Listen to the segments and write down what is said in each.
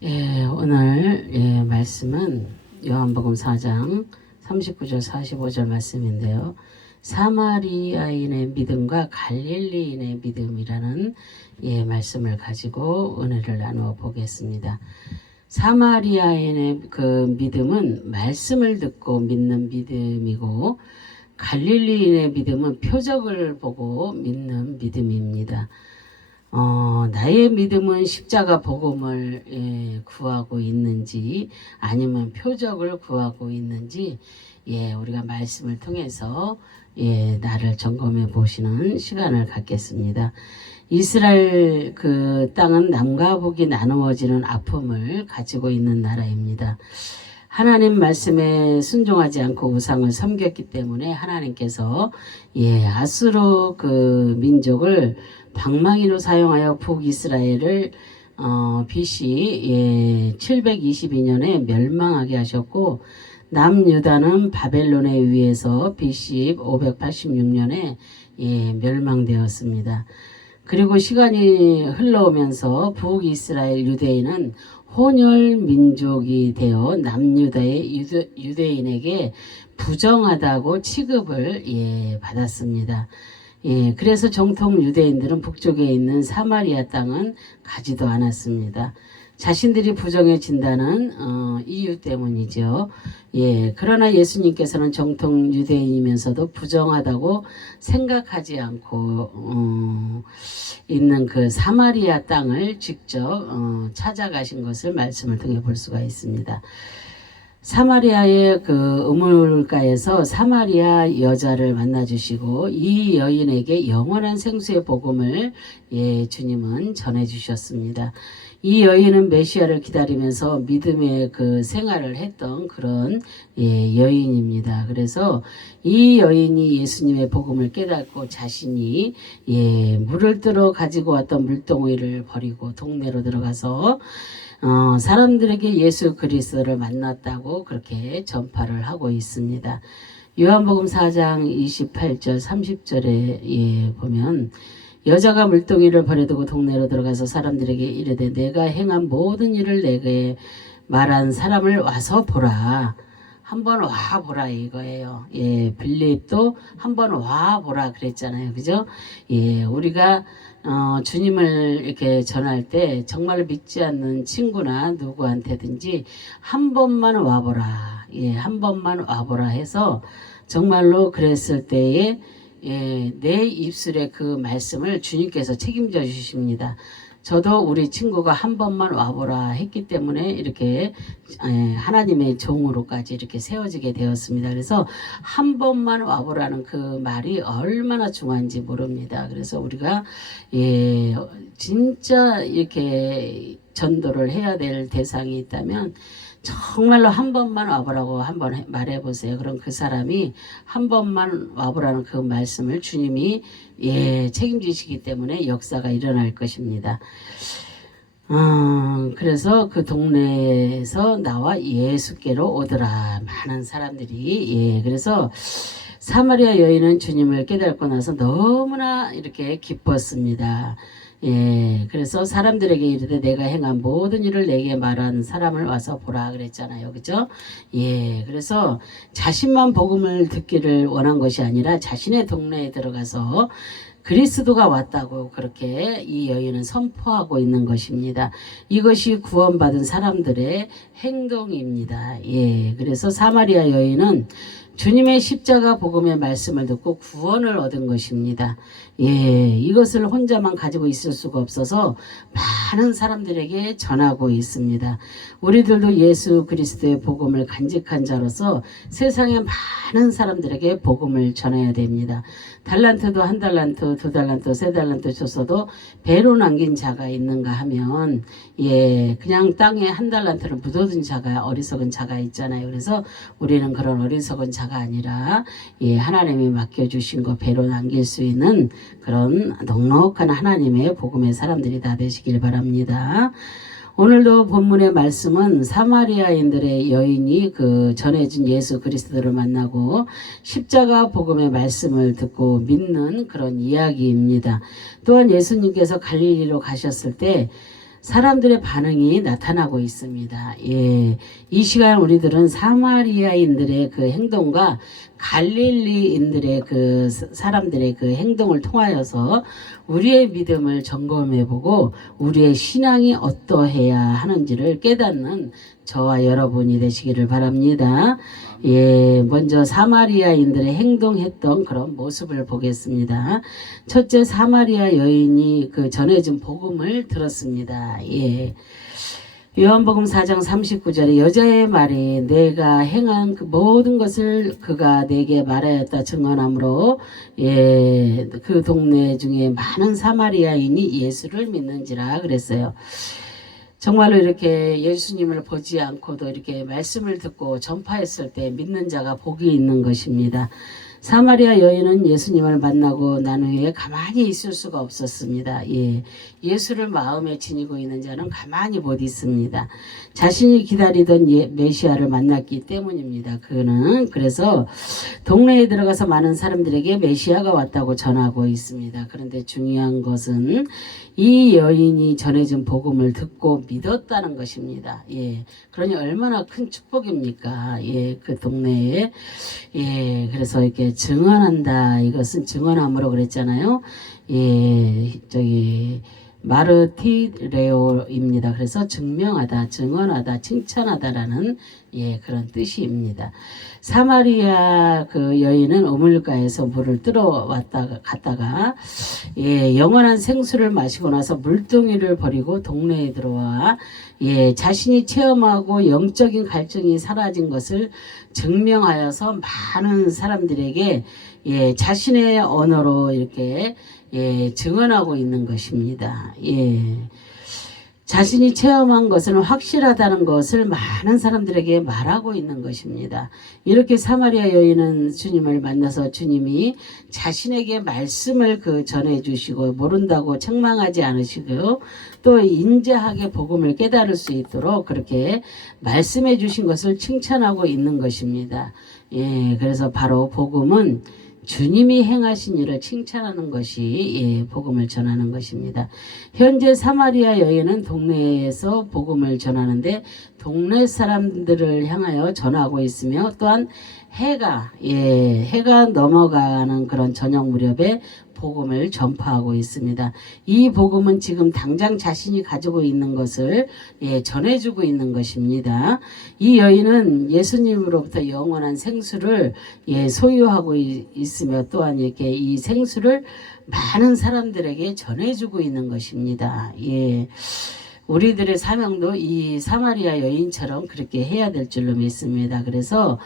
오늘 말씀은 요한복음 4장 39절 45절 말씀인데요. 사마리아인의 믿음과 갈릴리인의 믿음이라는 말씀을 가지고 은혜를 나누어 보겠습니다. 사마리아인의 그 믿음은 말씀을 듣고 믿는 믿음이고, 갈릴리인의 믿음은 표적을 보고 믿는 믿음입니다. 나의 믿음은 십자가 복음을 구하고 있는지 아니면 표적을 구하고 있는지 우리가 말씀을 통해서 나를 점검해 보시는 시간을 갖겠습니다. 이스라엘 그 땅은 남과 북이 나누어지는 아픔을 가지고 있는 나라입니다. 하나님 말씀에 순종하지 않고 우상을 섬겼기 때문에 하나님께서 아수르 그 민족을 방망이로 사용하여 북이스라엘을 BC 722년에 멸망하게 하셨고, 남유다는 바벨론에 의해서 BC 586년에 멸망되었습니다. 그리고 시간이 흘러오면서 북이스라엘 유대인은 혼혈 민족이 되어 남유다의 유대인에게 부정하다고 취급을 받았습니다. 그래서 정통 유대인들은 북쪽에 있는 사마리아 땅은 가지도 않았습니다. 자신들이 부정해진다는 이유 때문이죠. 그러나 예수님께서는 정통 유대인이면서도 부정하다고 생각하지 않고 있는 그 사마리아 땅을 직접 찾아가신 것을 말씀을 통해 볼 수가 있습니다. 사마리아의 그 우물가에서 사마리아 여자를 만나주시고 이 여인에게 영원한 생수의 복음을 주님은 전해주셨습니다. 이 여인은 메시아를 기다리면서 믿음의 그 생활을 했던 그런 여인입니다. 그래서 이 여인이 예수님의 복음을 깨닫고 자신이 물을 뜨러 가지고 왔던 물동이를 버리고 동네로 들어가서 사람들에게 예수 그리스도를 만났다고 그렇게 전파를 하고 있습니다. 요한복음 4장 28절 30절에 보면, 여자가 물동이를 버려두고 동네로 들어가서 사람들에게 이르되 내가 행한 모든 일을 내게 말한 사람을 와서 보라. 한번 와보라 이거예요. 빌립도 한번 와보라 그랬잖아요. 그죠? 우리가 주님을 이렇게 전할 때 정말 믿지 않는 친구나 누구한테든지 한 번만 와보라. 한 번만 와보라 해서 정말로 그랬을 때에 내 입술에 그 말씀을 주님께서 책임져 주십니다. 저도 우리 친구가 한 번만 와보라 했기 때문에 이렇게 하나님의 종으로까지 이렇게 세워지게 되었습니다. 그래서 한 번만 와보라는 그 말이 얼마나 중요한지 모릅니다. 그래서 우리가 진짜 이렇게 전도를 해야 될 대상이 있다면 정말로 한 번만 와보라고 한번 말해보세요. 그럼 그 사람이 한 번만 와보라는 그 말씀을 주님이 책임지시기 때문에 역사가 일어날 것입니다. 그래서 그 동네에서 나와 예수께로 오더라. 많은 사람들이 그래서 사마리아 여인은 주님을 깨닫고 나서 너무나 이렇게 기뻤습니다. 그래서 사람들에게 이르되 내가 행한 모든 일을 내게 말한 사람을 와서 보라 그랬잖아요. 그죠? 그래서 자신만 복음을 듣기를 원한 것이 아니라 자신의 동네에 들어가서 그리스도가 왔다고 그렇게 이 여인은 선포하고 있는 것입니다. 이것이 구원받은 사람들의 행동입니다. 그래서 사마리아 여인은 주님의 십자가 복음의 말씀을 듣고 구원을 얻은 것입니다. 이것을 혼자만 가지고 있을 수가 없어서 많은 사람들에게 전하고 있습니다. 우리들도 예수 그리스도의 복음을 간직한 자로서 세상에 많은 사람들에게 복음을 전해야 됩니다. 달란트도 한 달란트, 두 달란트, 세 달란트 줬어도 배로 남긴 자가 있는가 하면 그냥 땅에 한 달란트를 묻어둔 자가 어리석은 자가 있잖아요. 그래서 우리는 그런 어리석은 자가 아니라 하나님이 맡겨주신 거 배로 남길 수 있는 그런 넉넉한 하나님의 복음의 사람들이 다 되시길 바랍니다. 오늘도 본문의 말씀은 사마리아인들의 여인이 그 전해진 예수 그리스도를 만나고 십자가 복음의 말씀을 듣고 믿는 그런 이야기입니다. 또한 예수님께서 갈릴리로 가셨을 때 사람들의 반응이 나타나고 있습니다. 예, 이 시간 우리들은 사마리아인들의 그 행동과 갈릴리인들의 그 사람들의 그 행동을 통하여서 우리의 믿음을 점검해보고 우리의 신앙이 어떠해야 하는지를 깨닫는 저와 여러분이 되시기를 바랍니다. 예, 먼저 사마리아인들의 행동했던 그런 모습을 보겠습니다. 첫째, 사마리아 여인이 그 전해진 복음을 들었습니다. 예. 요한복음 4장 39절에 여자의 말이 내가 행한 그 모든 것을 그가 내게 말하였다 증언하므로 예, 그 동네 중에 많은 사마리아인이 예수를 믿는지라 그랬어요. 정말로 이렇게 예수님을 보지 않고도 이렇게 말씀을 듣고 전파했을 때 믿는 자가 복이 있는 것입니다. 사마리아 여인은 예수님을 만나고 난 후에 가만히 있을 수가 없었습니다. 예, 예수를 마음에 지니고 있는 자는 가만히 못 있습니다. 자신이 기다리던 메시아를 만났기 때문입니다. 그는 그래서 동네에 들어가서 많은 사람들에게 메시아가 왔다고 전하고 있습니다. 그런데 중요한 것은 이 여인이 전해준 복음을 듣고 믿었다는 것입니다. 예, 그러니 얼마나 큰 축복입니까? 예, 그 동네에 예, 그래서 이렇게 증언한다. 이것은 증언함으로 그랬잖아요. 예, 저기 마르티레오입니다. 그래서 증명하다, 증언하다, 칭찬하다라는 예, 그런 뜻입니다. 사마리아 그 여인은 우물가에서 물을 뜨러 갔다가 예, 영원한 생수를 마시고 나서 물동이를 버리고 동네에 들어와 예, 자신이 체험하고 영적인 갈증이 사라진 것을 증명하여서 많은 사람들에게 예, 자신의 언어로 이렇게 예, 증언하고 있는 것입니다. 예. 자신이 체험한 것은 확실하다는 것을 많은 사람들에게 말하고 있는 것입니다. 이렇게 사마리아 여인은 주님을 만나서 주님이 자신에게 말씀을 그 전해주시고 모른다고 책망하지 않으시고 또 인자하게 복음을 깨달을 수 있도록 그렇게 말씀해 주신 것을 칭찬하고 있는 것입니다. 예, 그래서 바로 복음은 주님이 행하신 일을 칭찬하는 것이 예, 복음을 전하는 것입니다. 현재 사마리아 여인은 동네에서 복음을 전하는데 동네 사람들을 향하여 전하고 있으며 또한 해가 넘어가는 그런 저녁 무렵에 복음을 전파하고 있습니다. 이 복음은 지금 당장 자신이 가지고 있는 것을 예, 전해주고 있는 것입니다. 이 여인은 예수님으로부터 영원한 생수를 예, 소유하고 있으며 또한 이렇게 이 생수를 많은 사람들에게 전해주고 있는 것입니다. 예. 우리들의 사명도 이 사마리아 여인처럼 그렇게 해야 될 줄로 믿습니다. 그래서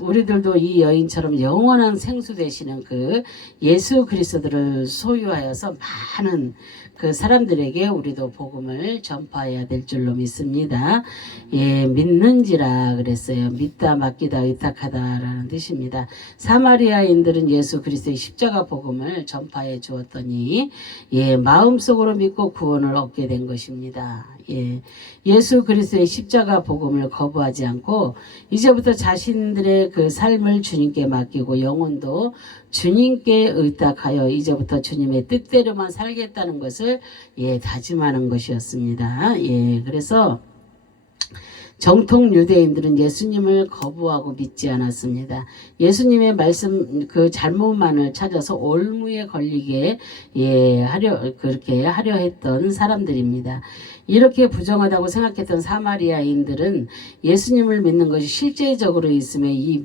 우리들도 이 여인처럼 영원한 생수 되시는 그 예수 그리스도를 소유하여서 많은 그 사람들에게 우리도 복음을 전파해야 될 줄로 믿습니다. 예, 믿는지라 그랬어요. 믿다, 맡기다, 의탁하다라는 뜻입니다. 사마리아인들은 예수 그리스도의 십자가 복음을 전파해 주었더니 예, 마음속으로 믿고 구원을 얻게 된 것입니다. 예, 예수 그리스도의 십자가 복음을 거부하지 않고 이제부터 자신들의 그 삶을 주님께 맡기고 영혼도 주님께 의탁하여 이제부터 주님의 뜻대로만 살겠다는 것을 예, 다짐하는 것이었습니다. 예, 그래서 정통 유대인들은 예수님을 거부하고 믿지 않았습니다. 예수님의 말씀 그 잘못만을 찾아서 올무에 걸리게 그렇게 하려 했던 사람들입니다. 이렇게 부정하다고 생각했던 사마리아인들은 예수님을 믿는 것이 실제적으로 있으며 이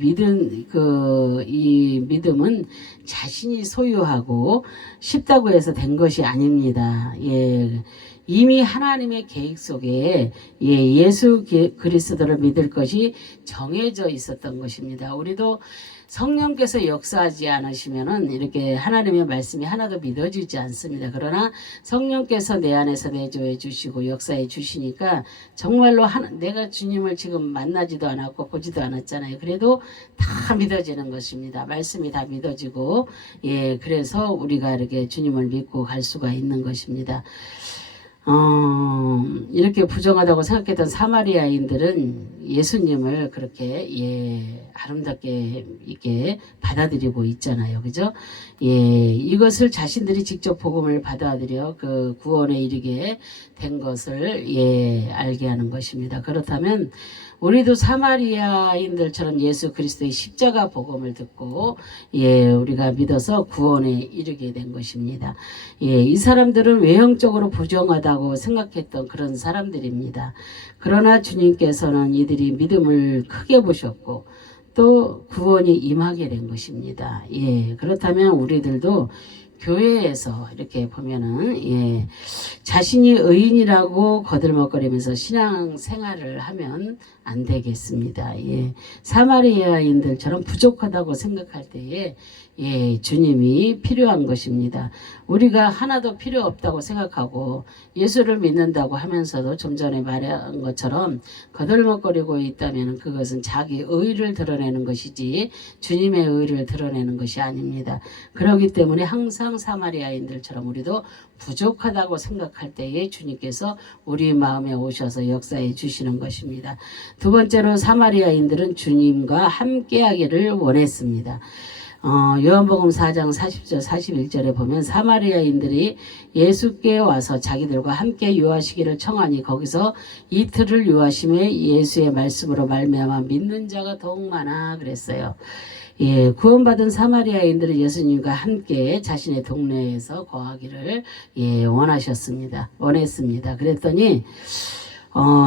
믿음은 자신이 소유하고 쉽다고 해서 된 것이 아닙니다. 예. 이미 하나님의 계획 속에 예수 그리스도를 믿을 것이 정해져 있었던 것입니다. 우리도 성령께서 역사하지 않으시면은 이렇게 하나님의 말씀이 하나도 믿어지지 않습니다. 그러나 성령께서 내 안에서 내조해 주시고 역사해 주시니까 정말로 내가 주님을 지금 만나지도 않았고 보지도 않았잖아요. 그래도 다 믿어지는 것입니다. 말씀이 다 믿어지고 그래서 우리가 이렇게 주님을 믿고 갈 수가 있는 것입니다. 이렇게 부정하다고 생각했던 사마리아인들은 예수님을 그렇게 아름답게 이렇게 받아들이고 있잖아요. 그죠? 이것을 자신들이 직접 복음을 받아들여 그 구원에 이르게 된 것을 알게 하는 것입니다. 그렇다면 우리도 사마리아인들처럼 예수 그리스도의 십자가 복음을 듣고 우리가 믿어서 구원에 이르게 된 것입니다. 이 사람들은 외형적으로 부정하다고 생각했던 그런 사람들입니다. 그러나 주님께서는 이들이 믿음을 크게 보셨고 또 구원이 임하게 된 것입니다. 그렇다면 우리들도 교회에서 이렇게 보면은 자신이 의인이라고 거들먹거리면서 신앙 생활을 하면 안 되겠습니다. 사마리아인들처럼 부족하다고 생각할 때에 주님이 필요한 것입니다. 우리가 하나도 필요 없다고 생각하고 예수를 믿는다고 하면서도 좀 전에 말한 것처럼 거들먹거리고 있다면 그것은 자기 의를 드러내는 것이지 주님의 의를 드러내는 것이 아닙니다. 그렇기 때문에 항상 사마리아인들처럼 우리도 부족하다고 생각할 때에 주님께서 우리 마음에 오셔서 역사해 주시는 것입니다. 두 번째로 사마리아인들은 주님과 함께하기를 원했습니다. 요한복음 4장 40절 41절에 보면 사마리아인들이 예수께 와서 자기들과 함께 유하시기를 청하니 거기서 이틀을 유하심에 예수의 말씀으로 말미암아 믿는 자가 더욱 많아 그랬어요. 구원받은 사마리아인들은 예수님과 함께 자신의 동네에서 거하기를 원했습니다. 그랬더니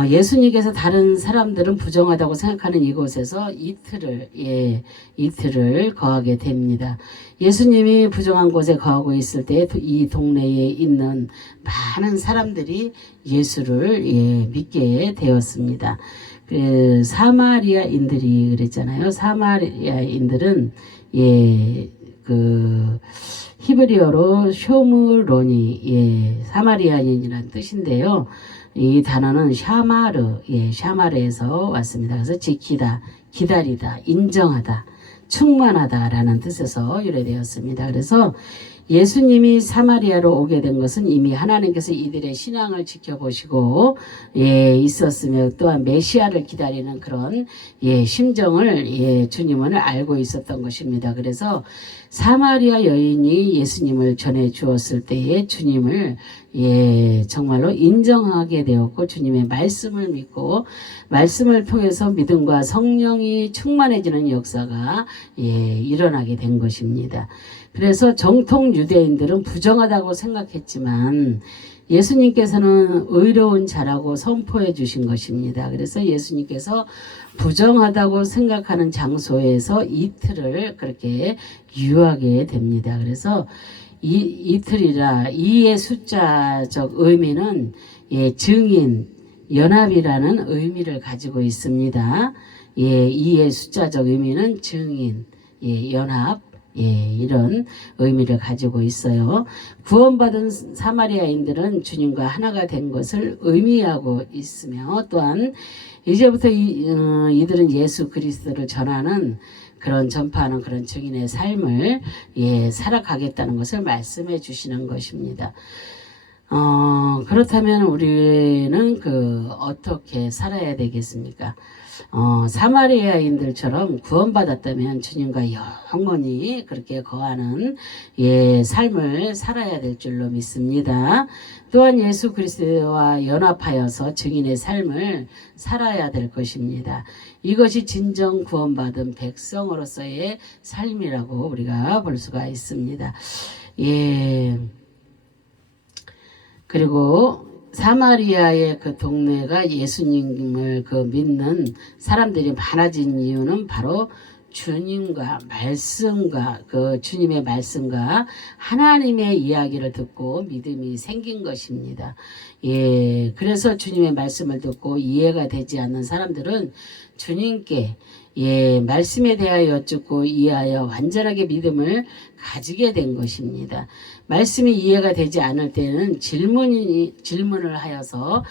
예수님께서 다른 사람들은 부정하다고 생각하는 이곳에서 이틀을 거하게 됩니다. 예수님이 부정한 곳에 거하고 있을 때 이 동네에 있는 많은 사람들이 예수를 믿게 되었습니다. 사마리아인들이 그랬잖아요. 사마리아인들은 히브리어로 쇼므로니 사마리아인이라는 뜻인데요. 이 단어는 샤마르에서 왔습니다. 그래서 지키다, 기다리다, 인정하다, 충만하다라는 뜻에서 유래되었습니다. 그래서 예수님이 사마리아로 오게 된 것은 이미 하나님께서 이들의 신앙을 지켜보시고 있었으며 또한 메시아를 기다리는 그런 심정을 주님은 알고 있었던 것입니다. 그래서 사마리아 여인이 예수님을 전해 주었을 때에 주님을 정말로 인정하게 되었고 주님의 말씀을 믿고 말씀을 통해서 믿음과 성령이 충만해지는 역사가 일어나게 된 것입니다. 그래서 정통 유대인들은 부정하다고 생각했지만 예수님께서는 의로운 자라고 선포해 주신 것입니다. 그래서 예수님께서 부정하다고 생각하는 장소에서 이틀을 그렇게 유하게 됩니다. 그래서 이틀이라 이의 숫자적 의미는 증인, 연합이라는 의미를 가지고 있습니다. 이의 숫자적 의미는 증인, 연합, 이런 의미를 가지고 있어요. 구원받은 사마리아인들은 주님과 하나가 된 것을 의미하고 있으며 또한 이제부터 이들은 예수 그리스도를 전하는 그런 전파하는 그런 증인의 삶을 살아가겠다는 것을 말씀해 주시는 것입니다. 그렇다면 우리는 어떻게 살아야 되겠습니까? 사마리아인들처럼 구원받았다면 주님과 영원히 그렇게 거하는 삶을 살아야 될 줄로 믿습니다. 또한 예수 그리스도와 연합하여서 증인의 삶을 살아야 될 것입니다. 이것이 진정 구원받은 백성으로서의 삶이라고 우리가 볼 수가 있습니다. 그리고 사마리아의 그 동네가 예수님을 믿는 사람들이 많아진 이유는 바로 주님과 말씀과 주님의 말씀과 하나님의 이야기를 듣고 믿음이 생긴 것입니다. 그래서 주님의 말씀을 듣고 이해가 되지 않는 사람들은 주님께 말씀에 대하여 여쭙고 이해하여 완전하게 믿음을 가지게 된 것입니다. 말씀이 이해가 되지 않을 때는 질문을 하여서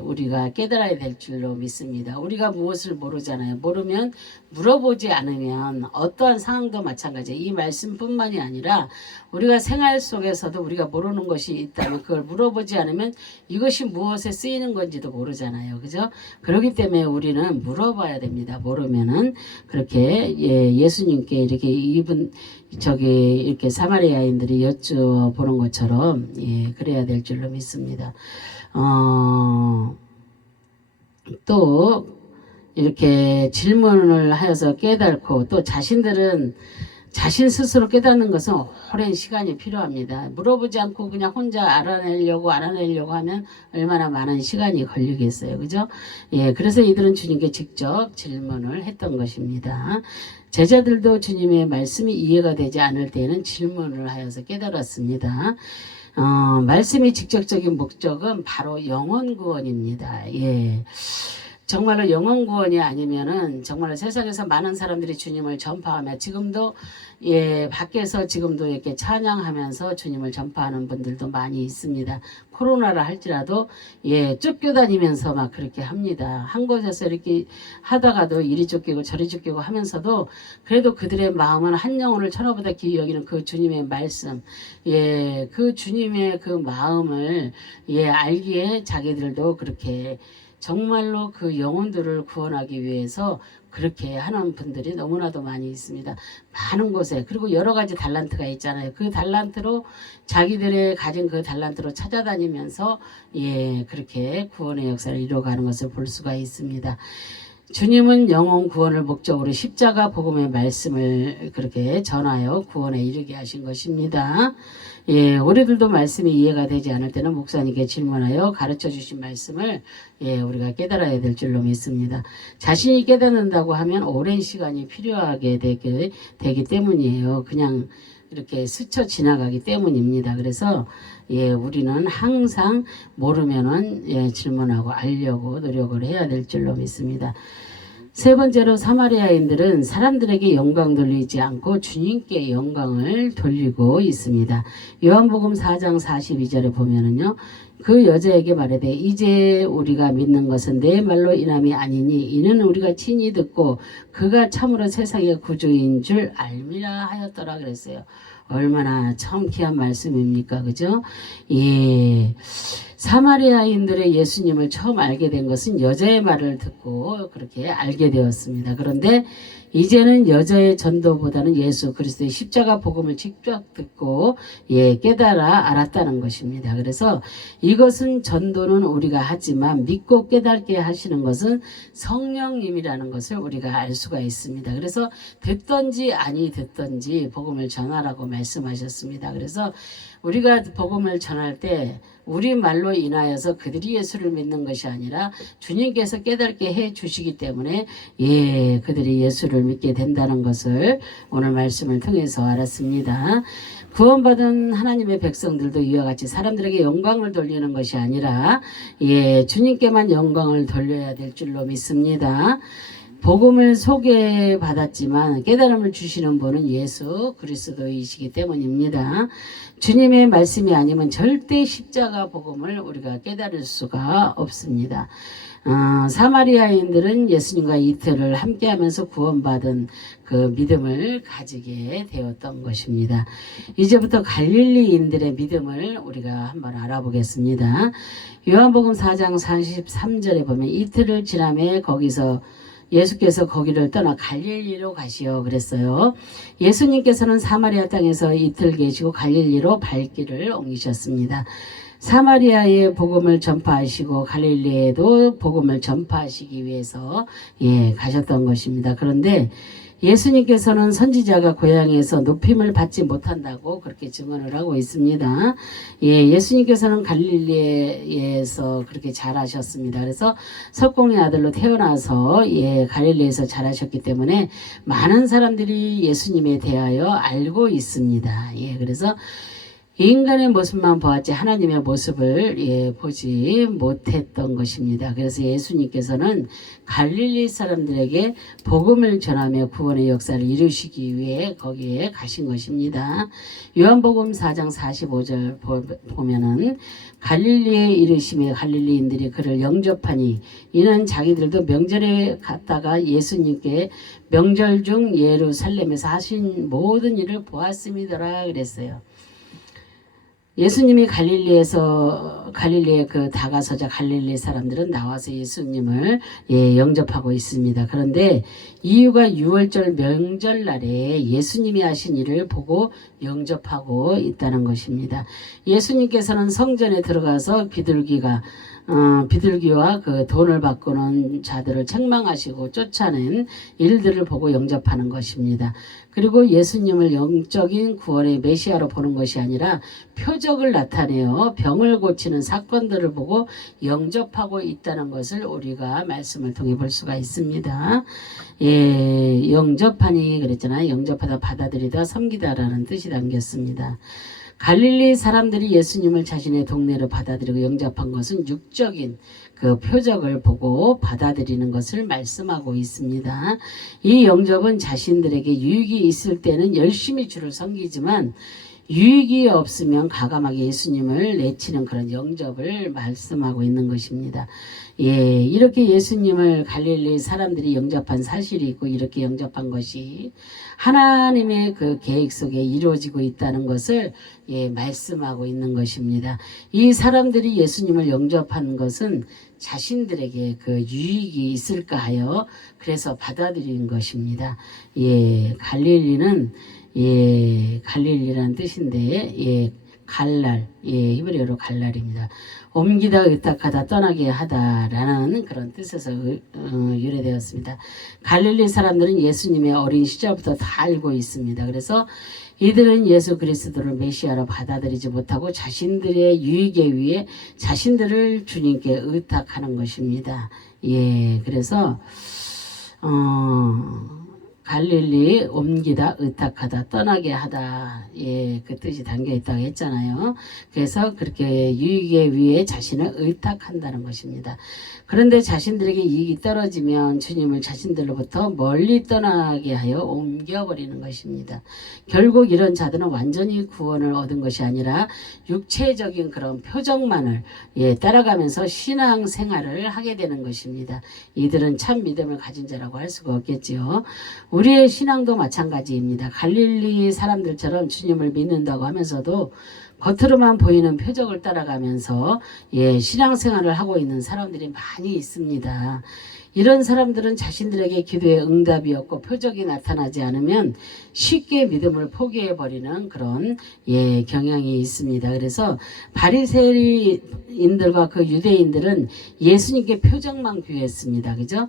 우리가 깨달아야 될 줄로 믿습니다. 우리가 무엇을 모르잖아요. 모르면 물어보지 않으면 어떠한 상황도 마찬가지예요. 이 말씀뿐만이 아니라 우리가 생활 속에서도 우리가 모르는 것이 있다면 그걸 물어보지 않으면 이것이 무엇에 쓰이는 건지도 모르잖아요. 그죠? 그렇기 때문에 우리는 물어봐야 됩니다. 모르면은 그렇게 예수님께 이렇게 이렇게 사마리아인들이 여쭤보는 것처럼 그래야 될 줄로 믿습니다. 또 이렇게 질문을 하여서 깨닫고 또 자신들은 자신 스스로 깨닫는 것은 오랜 시간이 필요합니다. 물어보지 않고 그냥 혼자 알아내려고 하면 얼마나 많은 시간이 걸리겠어요. 그죠? 그래서 이들은 주님께 직접 질문을 했던 것입니다. 제자들도 주님의 말씀이 이해가 되지 않을 때에는 질문을 하여서 깨달았습니다. 말씀이 직접적인 목적은 바로 영혼 구원입니다. 정말로 영혼 구원이 아니면은 정말로 세상에서 많은 사람들이 주님을 전파하며 지금도 밖에서 지금도 이렇게 찬양하면서 주님을 전파하는 분들도 많이 있습니다. 코로나라 할지라도 쫓겨다니면서 막 그렇게 합니다. 한 곳에서 이렇게 하다가도 이리 쫓기고 저리 쫓기고 하면서도 그래도 그들의 마음은 한 영혼을 천하보다 귀히 여기는 그 주님의 말씀, 그 주님의 그 마음을 알기에 자기들도 그렇게 정말로 그 영혼들을 구원하기 위해서 그렇게 하는 분들이 너무나도 많이 있습니다. 많은 곳에. 그리고 여러 가지 달란트가 있잖아요. 그 달란트로 자기들의 가진 그 달란트로 찾아다니면서 그렇게 구원의 역사를 이루어가는 것을 볼 수가 있습니다. 주님은 영혼 구원을 목적으로 십자가 복음의 말씀을 그렇게 전하여 구원에 이르게 하신 것입니다. 우리들도 말씀이 이해가 되지 않을 때는 목사님께 질문하여 가르쳐 주신 말씀을 우리가 깨달아야 될 줄로 믿습니다. 자신이 깨닫는다고 하면 오랜 시간이 필요하게 되기 때문이에요. 그냥 이렇게 스쳐 지나가기 때문입니다. 그래서 우리는 항상 모르면은 질문하고 알려고 노력을 해야 될 줄로 믿습니다. 세 번째로 사마리아인들은 사람들에게 영광 돌리지 않고 주님께 영광을 돌리고 있습니다. 요한복음 4장 42절에 보면은요. 그 여자에게 말하되 이제 우리가 믿는 것은 내 말로 인함이 아니니 이는 우리가 친히 듣고 그가 참으로 세상의 구주인 줄 알미라 하였더라 그랬어요. 얼마나 참 귀한 말씀입니까? 그죠? 사마리아인들의 예수님을 처음 알게 된 것은 여자의 말을 듣고 그렇게 알게 되었습니다. 그런데 이제는 여자의 전도보다는 예수 그리스도의 십자가 복음을 직접 듣고 깨달아 알았다는 것입니다. 그래서 이것은 전도는 우리가 하지만 믿고 깨닫게 하시는 것은 성령님이라는 것을 우리가 알 수가 있습니다. 그래서 듣든지 아니 듣든지 복음을 전하라고 말씀하셨습니다. 그래서 우리가 복음을 전할 때 우리 말로 인하여서 그들이 예수를 믿는 것이 아니라 주님께서 깨닫게 해 주시기 때문에 그들이 예수를 믿게 된다는 것을 오늘 말씀을 통해서 알았습니다. 구원받은 하나님의 백성들도 이와 같이 사람들에게 영광을 돌리는 것이 아니라 주님께만 영광을 돌려야 될 줄로 믿습니다. 복음을 소개받았지만 깨달음을 주시는 분은 예수 그리스도이시기 때문입니다. 주님의 말씀이 아니면 절대 십자가 복음을 우리가 깨달을 수가 없습니다. 사마리아인들은 예수님과 이틀을 함께하면서 구원받은 그 믿음을 가지게 되었던 것입니다. 이제부터 갈릴리인들의 믿음을 우리가 한번 알아보겠습니다. 요한복음 4장 43절에 보면 이틀을 지나매 거기서 예수께서 거기를 떠나 갈릴리로 가시어 그랬어요. 예수님께서는 사마리아 땅에서 이틀 계시고 갈릴리로 발길을 옮기셨습니다. 사마리아에 복음을 전파하시고 갈릴리에도 복음을 전파하시기 위해서 가셨던 것입니다. 그런데 예수님께서는 선지자가 고향에서 높임을 받지 못한다고 그렇게 증언을 하고 있습니다. 예수님께서는 갈릴리에서 그렇게 자라셨습니다. 그래서 석공의 아들로 태어나서 갈릴리에서 자라셨기 때문에 많은 사람들이 예수님에 대하여 알고 있습니다. 그래서 인간의 모습만 보았지 하나님의 모습을 보지 못했던 것입니다. 그래서 예수님께서는 갈릴리 사람들에게 복음을 전하며 구원의 역사를 이루시기 위해 거기에 가신 것입니다. 요한복음 4장 45절 보면은 갈릴리에 이르시며 갈릴리인들이 그를 영접하니 이는 자기들도 명절에 갔다가 예수님께 명절 중 예루살렘에서 하신 모든 일을 보았음이더라 그랬어요. 예수님이 갈릴리에 다가서자 갈릴리 사람들은 나와서 예수님을 영접하고 있습니다. 그런데 이유가 유월절 명절날에 예수님이 하신 일을 보고 영접하고 있다는 것입니다. 예수님께서는 성전에 들어가서 비둘기와 그 돈을 바꾸는 자들을 책망하시고 쫓아낸 일들을 보고 영접하는 것입니다. 그리고 예수님을 영적인 구원의 메시아로 보는 것이 아니라 표적을 나타내어 병을 고치는 사건들을 보고 영접하고 있다는 것을 우리가 말씀을 통해 볼 수가 있습니다. 영접하니 그랬잖아요. 영접하다, 받아들이다, 섬기다라는 뜻이 담겼습니다. 갈릴리 사람들이 예수님을 자신의 동네로 받아들이고 영접한 것은 육적인 그 표적을 보고 받아들이는 것을 말씀하고 있습니다. 이 영접은 자신들에게 유익이 있을 때는 열심히 주를 섬기지만 유익이 없으면 가감하게 예수님을 내치는 그런 영접을 말씀하고 있는 것입니다. 이렇게 예수님을 갈릴리 사람들이 영접한 사실이 있고 이렇게 영접한 것이 하나님의 그 계획 속에 이루어지고 있다는 것을 말씀하고 있는 것입니다. 이 사람들이 예수님을 영접한 것은 자신들에게 그 유익이 있을까 하여 그래서 받아들인 것입니다. 갈릴리라는 뜻인데 갈랄, 히브리어로 갈랄입니다. 옮기다, 의탁하다, 떠나게 하다라는 그런 뜻에서 유래되었습니다. 갈릴리 사람들은 예수님의 어린 시절부터 다 알고 있습니다. 그래서 이들은 예수 그리스도를 메시아로 받아들이지 못하고 자신들의 유익에 위해 자신들을 주님께 의탁하는 것입니다. 그래서 갈릴리 옮기다, 의탁하다, 떠나게 하다, 그 뜻이 담겨 있다고 했잖아요. 그래서 그렇게 유익에 위해 자신을 의탁한다는 것입니다. 그런데 자신들에게 이익이 떨어지면 주님을 자신들로부터 멀리 떠나게 하여 옮겨버리는 것입니다. 결국 이런 자들은 완전히 구원을 얻은 것이 아니라 육체적인 그런 표적만을 따라가면서 신앙 생활을 하게 되는 것입니다. 이들은 참 믿음을 가진 자라고 할 수가 없겠지요. 우리의 신앙도 마찬가지입니다. 갈릴리 사람들처럼 주님을 믿는다고 하면서도 겉으로만 보이는 표적을 따라가면서 신앙생활을 하고 있는 사람들이 많이 있습니다. 이런 사람들은 자신들에게 기도에 응답이 없고 표적이 나타나지 않으면 쉽게 믿음을 포기해버리는 그런 경향이 있습니다. 그래서 바리새인들과 그 유대인들은 예수님께 표적만 구했습니다. 그죠?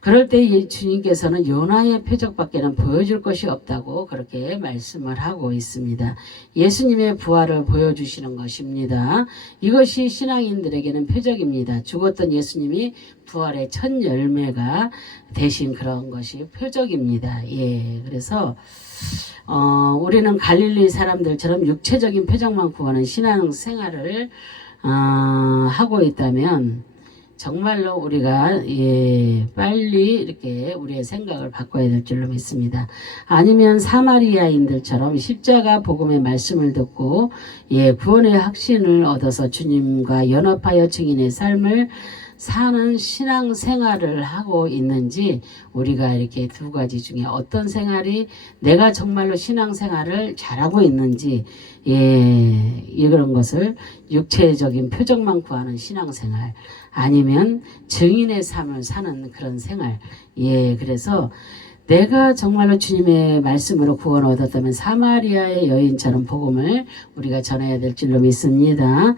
그럴 때 주님께서는 요나의 표적밖에는 보여줄 것이 없다고 그렇게 말씀을 하고 있습니다. 예수님의 부활을 보여주시는 것입니다. 이것이 신앙인들에게는 표적입니다. 죽었던 예수님이 부활의 첫 열매가 되신 그런 것이 표적입니다. 그래서 우리는 갈릴리 사람들처럼 육체적인 표적만 구하는 신앙 생활을 하고 있다면 정말로 우리가 빨리 이렇게 우리의 생각을 바꿔야 될 줄로 믿습니다. 아니면 사마리아인들처럼 십자가 복음의 말씀을 듣고 구원의 확신을 얻어서 주님과 연합하여 증인의 삶을 사는 신앙 생활을 하고 있는지 우리가 이렇게 두 가지 중에 어떤 생활이 내가 정말로 신앙 생활을 잘하고 있는지 이런 것을 육체적인 표적만 구하는 신앙 생활 아니면 증인의 삶을 사는 그런 생활 그래서 내가 정말로 주님의 말씀으로 구원을 얻었다면 사마리아의 여인처럼 복음을 우리가 전해야 될 줄로 믿습니다.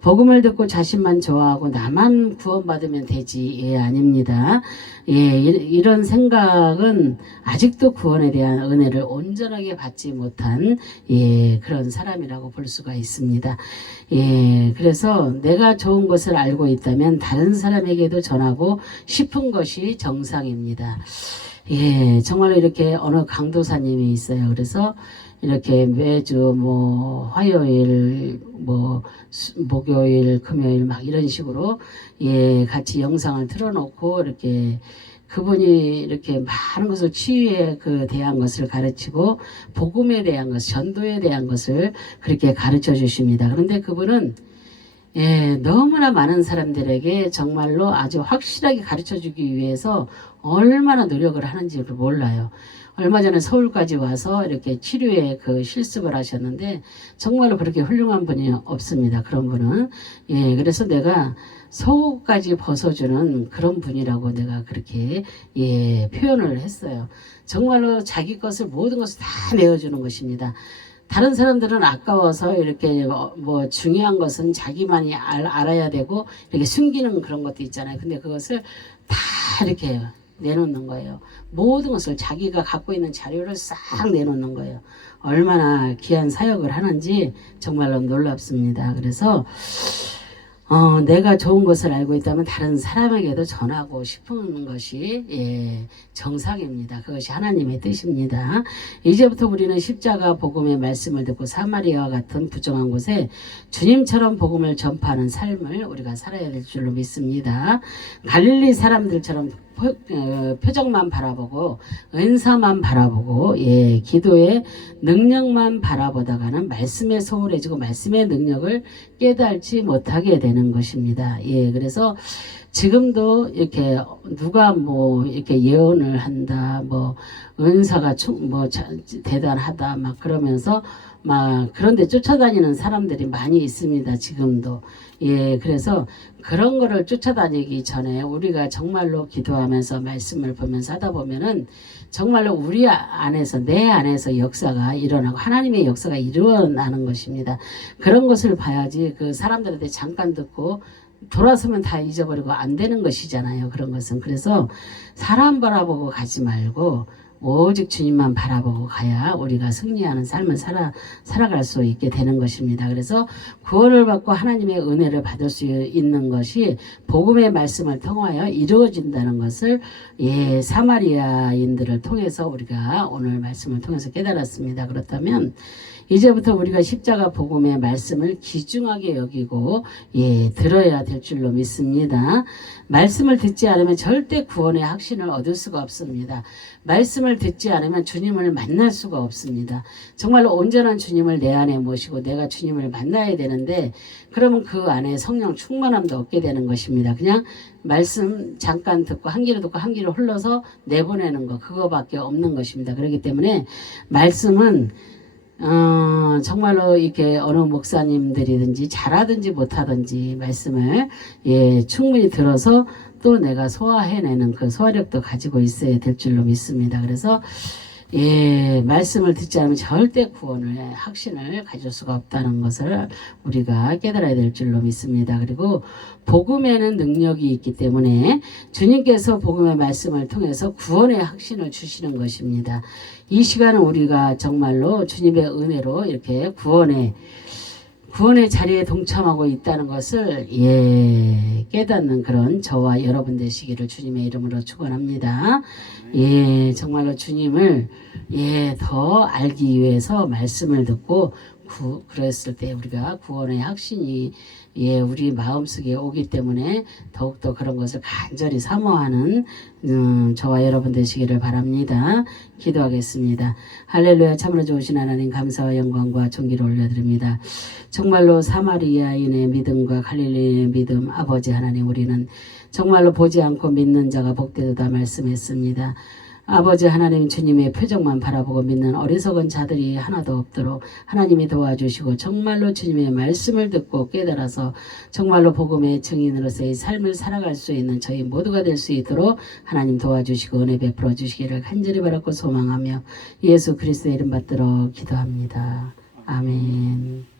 복음을 듣고 자신만 좋아하고 나만 구원받으면 되지 아닙니다. 이런 생각은 아직도 구원에 대한 은혜를 온전하게 받지 못한 그런 사람이라고 볼 수가 있습니다. 그래서 내가 좋은 것을 알고 있다면 다른 사람에게도 전하고 싶은 것이 정상입니다. 정말로 이렇게 어느 강도사님이 있어요. 그래서 이렇게 매주 뭐 화요일 뭐 목요일 금요일 막 이런 식으로 예 같이 영상을 틀어놓고 이렇게 그분이 이렇게 많은 것을 치유에 대한 것을 가르치고 복음에 대한 것, 전도에 대한 것을 그렇게 가르쳐 주십니다. 그런데 그분은 예, 너무나 많은 사람들에게 정말로 아주 확실하게 가르쳐 주기 위해서 얼마나 노력을 하는지를 몰라요. 얼마 전에 서울까지 와서 이렇게 치료에 실습을 하셨는데 정말로 그렇게 훌륭한 분이 없습니다. 그런 분은. 예, 그래서 내가 속까지 벗어주는 그런 분이라고 내가 그렇게 예, 표현을 했어요. 정말로 자기 것을 모든 것을 다 내어주는 것입니다. 다른 사람들은 아까워서 이렇게 뭐 중요한 것은 자기만이 알아야 되고 이렇게 숨기는 그런 것도 있잖아요. 근데 그것을 다 이렇게 내놓는 거예요. 모든 것을 자기가 갖고 있는 자료를 싹 내놓는 거예요. 얼마나 귀한 사역을 하는지 정말로 놀랍습니다. 그래서 내가 좋은 것을 알고 있다면 다른 사람에게도 전하고 싶은 것이 예, 정상입니다. 그것이 하나님의 뜻입니다. 이제부터 우리는 십자가 복음의 말씀을 듣고 사마리아와 같은 부정한 곳에 주님처럼 복음을 전파하는 삶을 우리가 살아야 될 줄로 믿습니다. 갈릴리 사람들처럼 표정만 바라보고 은사만 바라보고 예, 기도의 능력만 바라보다가는 말씀에 소홀해지고 말씀의 능력을 깨달지 못하게 되는 것입니다. 예, 그래서 지금도 이렇게 누가 뭐 이렇게 예언을 한다, 뭐 은사가 대단하다, 막 그러면서 막 그런데 쫓아다니는 사람들이 많이 있습니다. 지금도. 예, 그래서 그런 거를 쫓아다니기 전에 우리가 정말로 기도하면서 말씀을 보면서 하다 보면은 정말로 우리 안에서 내 안에서 역사가 일어나고 하나님의 역사가 일어나는 것입니다. 그런 것을 봐야지 그 사람들한테 잠깐 듣고 돌아서면 다 잊어버리고 안 되는 것이잖아요. 그런 것은. 그래서 사람 바라보고 가지 말고 오직 주님만 바라보고 가야 우리가 승리하는 삶을 살아갈 수 있게 되는 것입니다. 그래서 구원을 받고 하나님의 은혜를 받을 수 있는 것이 복음의 말씀을 통하여 이루어진다는 것을 예, 사마리아인들을 통해서 우리가 오늘 말씀을 통해서 깨달았습니다. 그렇다면 이제부터 우리가 십자가 복음의 말씀을 귀중하게 여기고 예, 들어야 될 줄로 믿습니다. 말씀을 듣지 않으면 절대 구원의 확신을 얻을 수가 없습니다. 말씀을 듣지 않으면 주님을 만날 수가 없습니다. 정말로 온전한 주님을 내 안에 모시고 내가 주님을 만나야 되는데 그러면 그 안에 성령 충만함도 얻게 되는 것입니다. 그냥 말씀 잠깐 듣고 한 귀로 듣고 한 귀로 흘러서 내보내는 거 그거밖에 없는 것입니다. 그렇기 때문에 말씀은 정말로 이렇게 어느 목사님들이든지 잘하든지 못하든지 말씀을 예, 충분히 들어서 또 내가 소화해내는 그 소화력도 가지고 있어야 될 줄로 믿습니다. 그래서 예, 말씀을 듣지 않으면 절대 구원을 확신을 가질 수가 없다는 것을 우리가 깨달아야 될 줄로 믿습니다. 그리고 복음에는 능력이 있기 때문에 주님께서 복음의 말씀을 통해서 구원의 확신을 주시는 것입니다. 이 시간은 우리가 정말로 주님의 은혜로 이렇게 구원의 자리에 동참하고 있다는 것을 예, 깨닫는 그런 저와 여러분 되시기를 주님의 이름으로 축원합니다. 예, 정말로 주님을 예, 더 알기 위해서 말씀을 듣고 그랬을 때 우리가 구원의 확신이 예, 우리 마음속에 오기 때문에 더욱더 그런 것을 간절히 사모하는 저와 여러분 되시기를 바랍니다. 기도하겠습니다. 할렐루야. 참으로 좋으신 하나님 감사와 영광과 존귀를 올려드립니다. 정말로 사마리아인의 믿음과 갈릴리의 믿음 아버지 하나님 우리는 정말로 보지 않고 믿는 자가 복되도다 말씀했습니다. 아버지 하나님 주님의 표정만 바라보고 믿는 어리석은 자들이 하나도 없도록 하나님이 도와주시고 정말로 주님의 말씀을 듣고 깨달아서 정말로 복음의 증인으로서의 삶을 살아갈 수 있는 저희 모두가 될 수 있도록 하나님 도와주시고 은혜 베풀어 주시기를 간절히 바라고 소망하며 예수 그리스도의 이름 받들어 기도합니다. 아멘.